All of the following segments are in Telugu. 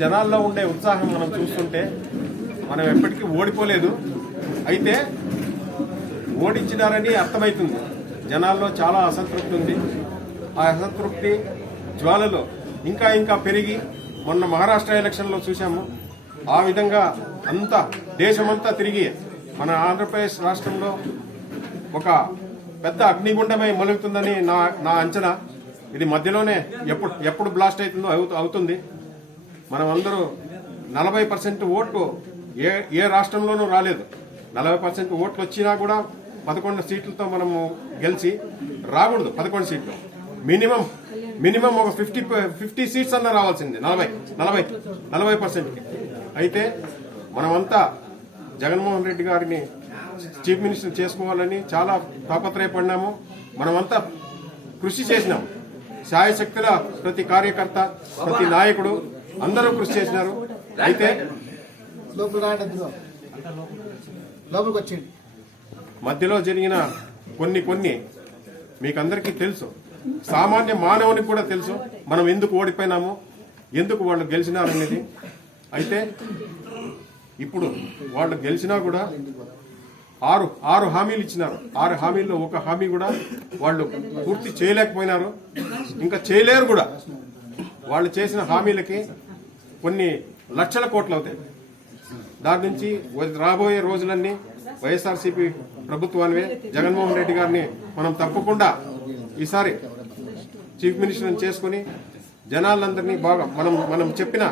జనాల్లో ఉండే ఉత్సాహం మనం చూస్తుంటే మనం ఎప్పటికీ ఓడిపోలేదు. అయితే ఓడించినారని అర్థమవుతుంది. జనాల్లో చాలా అసంతృప్తి ఉంది. ఆ అసంతృప్తి జ్వాలలో ఇంకా ఇంకా పెరిగి మొన్న మహారాష్ట్ర ఎలక్షన్లో చూసాము. ఆ విధంగా అంతా దేశమంతా తిరిగి మన ఆంధ్రప్రదేశ్ రాష్ట్రంలో ఒక పెద్ద అగ్నిగుండమై మలుగుతుందని నా అంచనా. ఇది మధ్యలోనే ఎప్పుడు బ్లాస్ట్ అవుతుందో అవుతుంది. మనం అందరూ 40% ఓట్లు ఏ రాష్ట్రంలోనూ రాలేదు. 40% ఓట్లు వచ్చినా కూడా 11 సీట్లతో మనము గెలిచి రాకూడదు. 11 సీట్లు మినిమం ఒక 50 సీట్స్ అన్న రావాల్సింది 40%కి. అయితే మనమంతా జగన్మోహన్ రెడ్డి గారిని చీఫ్ మినిస్టర్ చేసుకోవాలని చాలా తాపత్రయపడినాము. మనమంతా కృషి చేసినాం. శాయశక్తుల ప్రతి కార్యకర్త, ప్రతి నాయకుడు అందరూ కృషి చేసినారు. అయితే మధ్యలో జరిగిన కొన్ని మీకందరికీ తెలుసు. సామాన్య మానవునికి కూడా తెలుసు మనం ఎందుకు ఓడిపోయినాము, ఎందుకు వాళ్ళు గెలిచినారనేది. అయితే ఇప్పుడు వాళ్ళు గెలిచినా కూడా ఆరు హామీలు ఇచ్చినారు. 6 హామీల్లో ఒక హామీ కూడా వాళ్ళు పూర్తి చేయలేకపోయినారు, ఇంకా చేయలేరు కూడా. వాళ్ళు చేసిన హామీలకి కొన్ని లక్షల కోట్లు అవుతాయి. దాని నుంచి రాబోయే రోజులన్నీ వైఎస్ఆర్సీపీ ప్రభుత్వాన్ని, జగన్మోహన్ రెడ్డి గారిని మనం తప్పకుండా ఈసారి చీఫ్ మినిస్టర్ని చేసుకుని జనాలందరినీ బాగా మనం చెప్పిన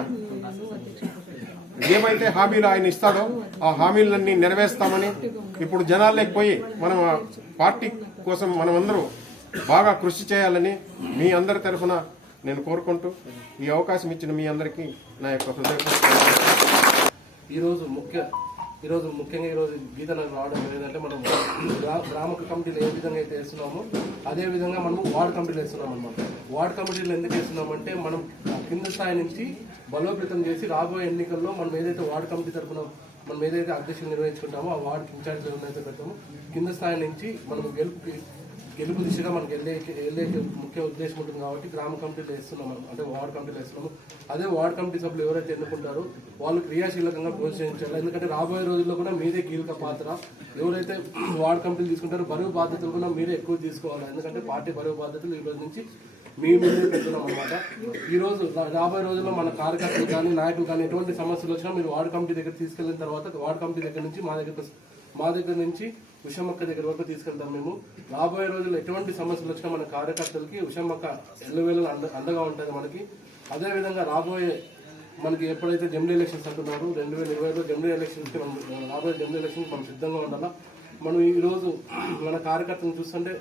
ఏమైతే హామీలు ఆయన ఇస్తాడో ఆ హామీలన్నీ నెరవేర్స్తామని ఇప్పుడు జనాల్లోకి పోయి మనం పార్టీ కోసం మనమందరూ బాగా కృషి చేయాలని మీ అందరి తరఫున నేను కోరుకుంటూ ఈ అవకాశం ఇచ్చిన మీ అందరికీ నా యొక్క ఈరోజు ముఖ్యంగా గీతనగర్ రావడం ఏంటంటే మనం గ్రామ కమిటీలు ఏ విధంగా అయితే వేస్తున్నామో అదే విధంగా మనం వార్డు కమిటీలు వేస్తున్నాం అనమాట. వార్డు కమిటీలు ఎందుకు వేస్తున్నామంటే మనం కింద స్థాయి నుంచి బలోపేతం చేసి రాబోయే ఎన్నికల్లో మనం ఏదైతే వార్డు కమిటీ తరఫున మనం ఏదైతే అధ్యక్షులు నిర్వహించుకుంటామో ఆ వార్డు ఇన్ఛార్జ్ ఎవరైతే పెడతామో కింద స్థాయి నుంచి మనం గెలుపు దిశగా మనకి వెళ్ళే ముఖ్య ఉద్దేశం ఉంటుంది కాబట్టి గ్రామ కమిటీలు వేస్తున్నాం, అంటే వార్డు కమిటీలు వేస్తున్నాము. అదే వార్డు కమిటీ సభ్యులు ఎవరైతే ఎన్నుకుంటారో వాళ్ళు క్రియాశీలకంగా ప్రోత్సహించాలి. ఎందుకంటే రాబోయే రోజుల్లో కూడా మీదే కీలక పాత్ర. ఎవరైతే వార్డు కమిటీలు తీసుకుంటారో బరువు బాధ్యతలు కూడా మీరే ఎక్కువ తీసుకోవాలి. ఎందుకంటే పార్టీ బరువు బాధ్యతలు ఈ రోజు నుంచి మీ మీద పెడుతున్నాం అనమాట. ఈ రోజు రాబోయే రోజుల్లో మన కార్యకర్తలు కానీ నాయకులు కానీ ఎటువంటి సమస్యలు వచ్చినా మీరు వార్డు కమిటీ దగ్గర తీసుకెళ్లిన తర్వాత వార్డు కమిటీ దగ్గర నుంచి మా దగ్గర నుంచి ఉషమ్మక్క దగ్గర వరకు తీసుకెళ్తాం. మేము రాబోయే రోజుల్లో ఎటువంటి సమస్యలు వచ్చినా మన కార్యకర్తలకి ఉషమ్మక్క ఎల్లవేళ అండగా ఉంటుంది మనకి. అదేవిధంగా మనకి ఎప్పుడైతే జమిలీ ఎలక్షన్స్ అంటున్నారు 2020లో జమిలీ ఎలక్షన్స్కి రాబోయే జమిలీ ఎలక్షన్కి మనం సిద్ధంగా ఉండాలా. మనం ఈరోజు మన కార్యకర్తలను చూస్తుంటే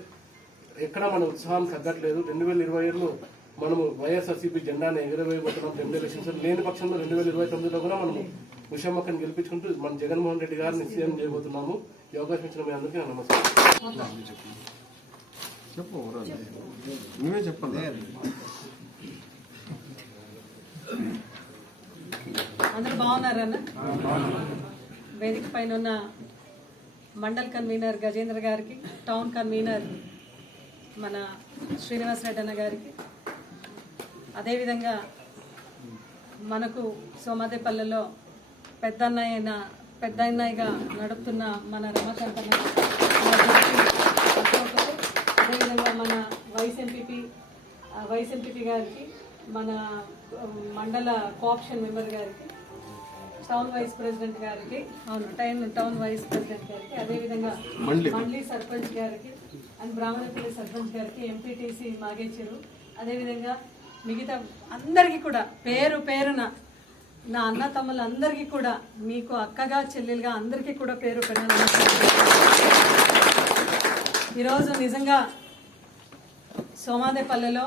ఎక్కడ మన ఉత్సాహం తగ్గట్లేదు. 2027లో మనము వైఎస్ఆర్సీపీ జెండాను ఎగరవేయబోతున్నాం. జమిలీ ఎలక్షన్స్ లేని పక్షంలో 2029లో కూడా మనము ఉషమ్మక్కని గెలిపించుకుంటూ మన జగన్మోహన్ రెడ్డి గారిని సీఎం చేయబోతున్నాము. ఈ అవకాశం ఇచ్చిన మీ అందరికీ నమస్కారం. అందరూ బాగున్నారన్న? వేదిక పైన ఉన్న మండల్ కన్వీనర్ గజేంద్ర గారికి, టౌన్ కన్వీనర్ మన శ్రీనివాస్ రెడ్డి అన్న గారికి, అదేవిధంగా మనకు సోమాదేపల్లెలో పెద్ద అన్నయ్యగా నడుపుతున్న మన రమాకాంత్ అన్న, అదేవిధంగా మన వైస్ ఎంపీపీ గారికి, మన మండల కోఆప్షన్ మెంబర్ గారికి, టౌన్ వైస్ ప్రెసిడెంట్ గారికి, టౌన్ వైస్ ప్రెసిడెంట్ గారికి, అదేవిధంగా మండలి సర్పంచ్ గారికి అండ్ బ్రాహ్మణపల్లి సర్పంచ్ గారికి, ఎంపీటీసీ మాగేచెరు, అదేవిధంగా మిగతా అందరికీ కూడా పేరు పేరున నా అన్న తమ్ములందరికీ కూడా, మీకు అక్కగా చెల్లెలుగా అందరికీ కూడా పేరు పేరున ఈరోజు నిజంగా సోమాదేపల్లెలో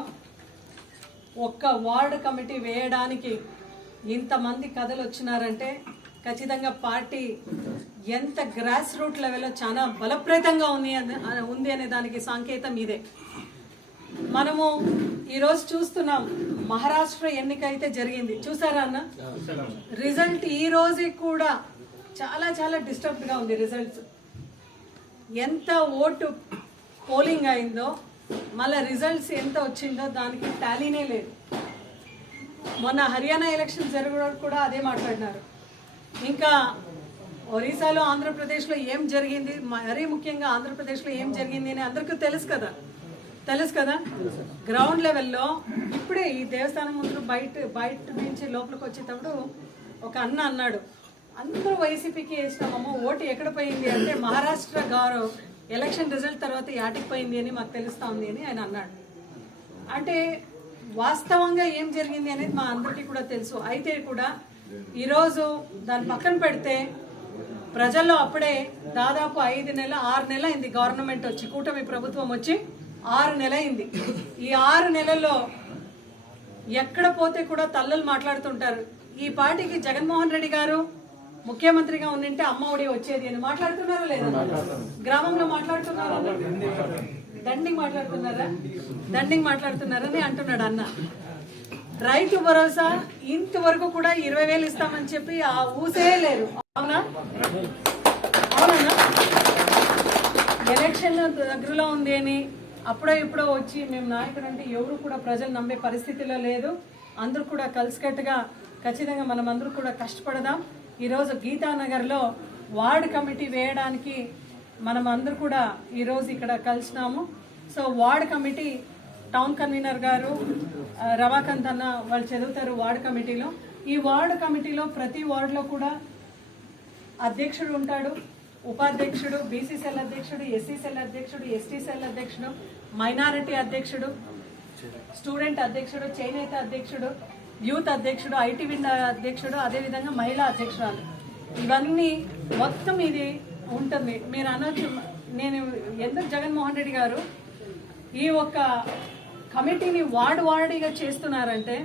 ఒక్క వార్డు కమిటీ వేయడానికి ఇంతమంది కథలు వచ్చినారంటే ఖచ్చితంగా పార్టీ ఎంత గ్రాస్ రూట్ లెవెల్లో చాలా బలప్రదంగా ఉంది అనే దానికి సంకేతం ఇదే. మనము ఈరోజు చూస్తున్నాం, మహారాష్ట్ర ఎన్నిక అయితే జరిగింది, చూసారా అన్న? రిజల్ట్ ఈ రోజే కూడా చాలా చాలా డిస్టర్బ్డ్గా ఉంది. రిజల్ట్స్ ఎంత ఓటు పోలింగ్ అయిందో, మళ్ళీ రిజల్ట్స్ ఎంత వచ్చిందో దానికి టాలీనే లేదు. మొన్న హర్యానా ఎలక్షన్ జరగడం కూడా అదే మాట్లాడినారు. ఇంకా ఒరిస్సాలో ఆంధ్రప్రదేశ్లో ఏం జరిగింది, మరీ ముఖ్యంగా ఆంధ్రప్రదేశ్లో ఏం జరిగింది అని అందరికీ తెలుసు కదా. గ్రౌండ్ లెవెల్లో ఇప్పుడే ఈ దేవస్థానం ముందు బయట నుంచి లోపలికి వచ్చేటప్పుడు ఒక అన్న అన్నాడు, అందరూ వైసీపీకి వేసినామమ్మో, ఓటు ఎక్కడ పోయింది అంటే మహారాష్ట్ర ఎలక్షన్ రిజల్ట్ తర్వాత యాటికి పోయింది అని మాకు తెలుస్తా ఉంది అని ఆయన అన్నాడు. అంటే వాస్తవంగా ఏం జరిగింది అనేది మా అందరికీ కూడా తెలుసు. అయితే కూడా ఈరోజు దాన్ని పక్కన పెడితే ప్రజల్లో అప్పుడే దాదాపు 5 నెలలు 6 నెలలు అయింది గవర్నమెంట్ వచ్చి, కూటమి ప్రభుత్వం వచ్చి 6 నెలలు అయింది. ఈ 6 నెలల్లో ఎక్కడ పోతే కూడా తల్లులు మాట్లాడుతుంటారు, ఈ పార్టీకి జగన్మోహన్ రెడ్డి గారు ముఖ్యమంత్రిగా ఉండింటే అమ్మ ఒడి వచ్చేది అని మాట్లాడుతున్నారా లేదా? గ్రామంలో మాట్లాడుతున్నారా? దండింగ్ మాట్లాడుతున్నారని అంటున్నాడు అన్న. రైతు భరోసా ఇంతవరకు కూడా 20,000 ఇస్తామని చెప్పి ఆ ఊసే లేరు. అవునా? ఎలక్షన్ దగ్గరలో ఉంది అని అప్పుడో ఇప్పుడో వచ్చి మేము నాయకుడు అంటే ఎవరు కూడా ప్రజలు నమ్మే పరిస్థితిలో లేదు. అందరూ కూడా కలిసికట్టుగా ఖచ్చితంగా మనం అందరూ కూడా కష్టపడదాం. ఈరోజు గీతానగర్లో వార్డ్ కమిటీ వేయడానికి మనం అందరూ కూడా ఈరోజు ఇక్కడ కలిసినాము. So ward committee town convener గారు రమాకాంత్ అన్న వాళ్ళు చదువుతారు వార్డ్ కమిటీలో. ఈ వార్డ్ కమిటీలో ప్రతి వార్డులో కూడా అధ్యక్షుడు ఉంటాడు, ఉపాధ్యక్షుడు, బీసీ సెల్ అధ్యక్షుడు, ఎస్సీ సెల్ అధ్యక్షుడు, ఎస్టీ సెల్ అధ్యక్షుడు, మైనారిటీ అధ్యక్షుడు, స్టూడెంట్ అధ్యక్షుడు, చేనేత అధ్యక్షుడు, యూత్ అధ్యక్షుడు, ఐటీ విండ్ అధ్యక్షుడు, అదేవిధంగా మహిళా అధ్యక్షురాలు. ఇవన్నీ మొత్తం ఇది ఉంటుంది. మీరు అనొచ్చు, నేను ఎందుకు జగన్మోహన్ రెడ్డి గారు ఈ ఒక్క కమిటీని వార్డుగా చేస్తున్నారంటే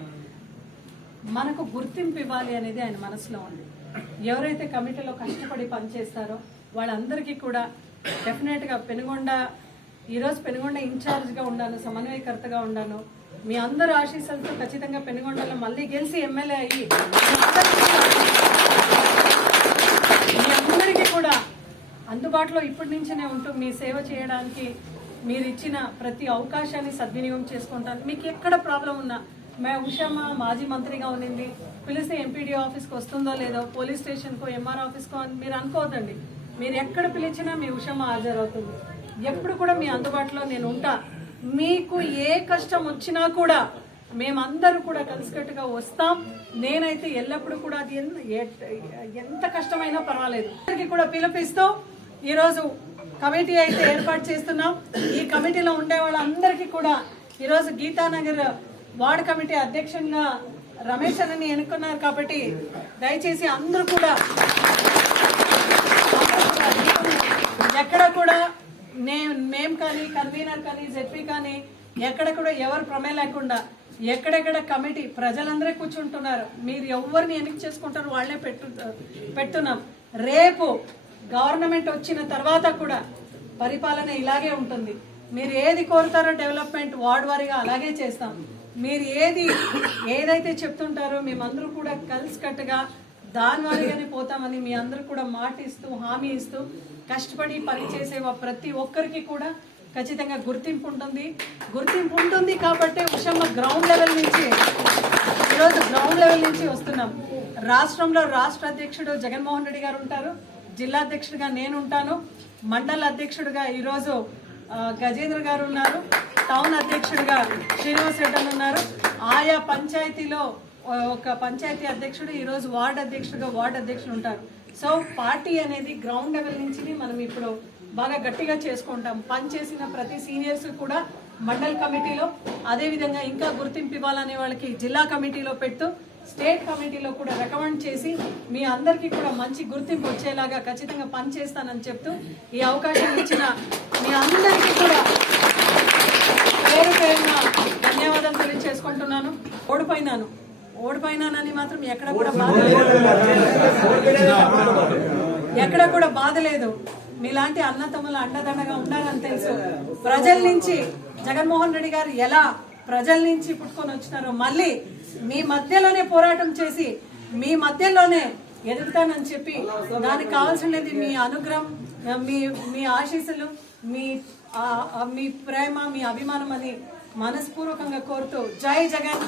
మనకు గుర్తింపు ఇవ్వాలి అనేది ఆయన మనసులో ఉంది. ఎవరైతే కమిటీలో కష్టపడి పనిచేస్తారో వాళ్ళందరికీ కూడా డెఫినెట్గా ఈరోజు పెనుగొండ ఇన్ఛార్జ్గా ఉన్నాను, సమన్వయకర్తగా ఉన్నాను. మీ అందరూ ఆశీస్సులతో ఖచ్చితంగా పెనుగొండలో మళ్ళీ గెలిచి ఎమ్మెల్యే అయ్యి మీ అందరికీ కూడా అందుబాటులో ఇప్పటి నుంచినే ఉంటూ మీ సేవ చేయడానికి మీరు ఇచ్చిన ప్రతి అవకాశాన్ని సద్వినియోగం చేసుకుంటాను. మీకు ఎక్కడ ప్రాబ్లం ఉన్నా, ఉషామ మాజీ మంత్రిగా ఉన్నింది, పిలిస్తే ఎంపీడీ ఆఫీస్కి వస్తుందో లేదో, పోలీస్ స్టేషన్కో ఎంఆర్ ఆఫీస్కో అని మీరు అనుకోవద్దండి. మీరు ఎక్కడ పిలిచినా మీ ఉషామ హాజరవుతుంది. ఎప్పుడు కూడా మీ అందుబాటులో నేను ఉంటా. మీకు ఏ కష్టం వచ్చినా కూడా మేమందరూ కూడా కలిసికట్టుగా వస్తాం. నేనైతే ఎల్లప్పుడూ కూడా అది ఎంత కష్టమైనా పర్వాలేదు అందరికీ కూడా పిలిపిస్తూ ఈరోజు కమిటీ అయితే ఏర్పాటు చేస్తున్నాం. ఈ కమిటీలో ఉండే వాళ్ళందరికీ కూడా ఈరోజు గీతానగర్ వార్డ్ కమిటీ అధ్యక్షునిగా రమేష్ అని ఎన్నుకున్నారు కాబట్టి దయచేసి అందరూ కూడా ఎక్కడ కూడా మేము కానీ కన్వీనర్ కానీ జెడ్పీ కానీ ఎక్కడ కూడా ఎవరు ప్రమేయం లేకుండా ఎక్కడెక్కడ కమిటీ ప్రజలందరూ కూర్చుంటున్నారు. మీరు ఎవరిని ఎన్నిక చేసుకుంటారో వాళ్ళే పెట్టున్నాం. రేపు గవర్నమెంట్ వచ్చిన తర్వాత కూడా పరిపాలన ఇలాగే ఉంటుంది. మీరు ఏది కోరుతారో డెవలప్మెంట్ వార్డ్ వారీగా అలాగే చేస్తాం. మీరు ఏదైతే చెప్తుంటారో మేమందరూ కూడా కలిసికట్టుగా దాని వారీగానే పోతామని మీ అందరూ కూడా మాట ఇస్తూ హామీ ఇస్తూ కష్టపడి పనిచేసే ప్రతి ఒక్కరికి కూడా ఖచ్చితంగా గుర్తింపు ఉంటుంది కాబట్టి ఉషమ్మ గ్రౌండ్ లెవెల్ నుంచి వస్తున్నాం. రాష్ట్రంలో రాష్ట్ర అధ్యక్షుడు జగన్మోహన్ రెడ్డి గారు ఉంటారు, జిల్లా అధ్యక్షుడిగా నేను ఉంటాను, మండల అధ్యక్షుడిగా ఈరోజు గజేంద్ర గారు ఉన్నారు, టౌన్ అధ్యక్షుడిగా శ్రీనివాస్ రెడ్డి ఉన్నారు. ఆయా పంచాయతీలో ఒక పంచాయతీ అధ్యక్షుడు, ఈరోజు వార్డు అధ్యక్షుడు ఉంటారు. సో పార్టీ అనేది గ్రౌండ్ లెవెల్ నుంచి మనం ఇప్పుడు బాగా గట్టిగా చేసుకుంటాం. పనిచేసిన ప్రతి సీనియర్స్ కూడా మండల్ కమిటీలో, అదేవిధంగా ఇంకా గుర్తింపు ఇవ్వాలనే వాళ్ళకి జిల్లా కమిటీలో పెడుతూ స్టేట్ కమిటీలో కూడా రికమెండ్ చేసి మీ అందరికీ కూడా మంచి గుర్తింపు వచ్చేలాగా ఖచ్చితంగా పనిచేస్తానని చెప్తూ ఈ అవకాశం ఇచ్చిన మీ అందరికీ కూడా పేరున ధన్యవాదాలు తెలియజేసుకుంటున్నాను. ఓడిపోయినానని మాత్రం ఎక్కడ కూడా బాధ లేదు. మీలాంటి అన్నతమ్ముల అండదండగా ఉన్నారని తెలుసు. ప్రజల నుంచి జగన్మోహన్ రెడ్డి గారు ఎలా ప్రజల నుంచి పుట్టుకొని వచ్చినారో మళ్ళీ మీ మధ్యలోనే పోరాటం చేసి మీ మధ్యలోనే ఎదుగుతానని చెప్పి దానికి కావాల్సినది మీ అనుగ్రహం, మీ ఆశీస్సులు, మీ ప్రేమ, మీ అభిమానం అని మనస్పూర్వకంగా కోరుతూ జై జగన్.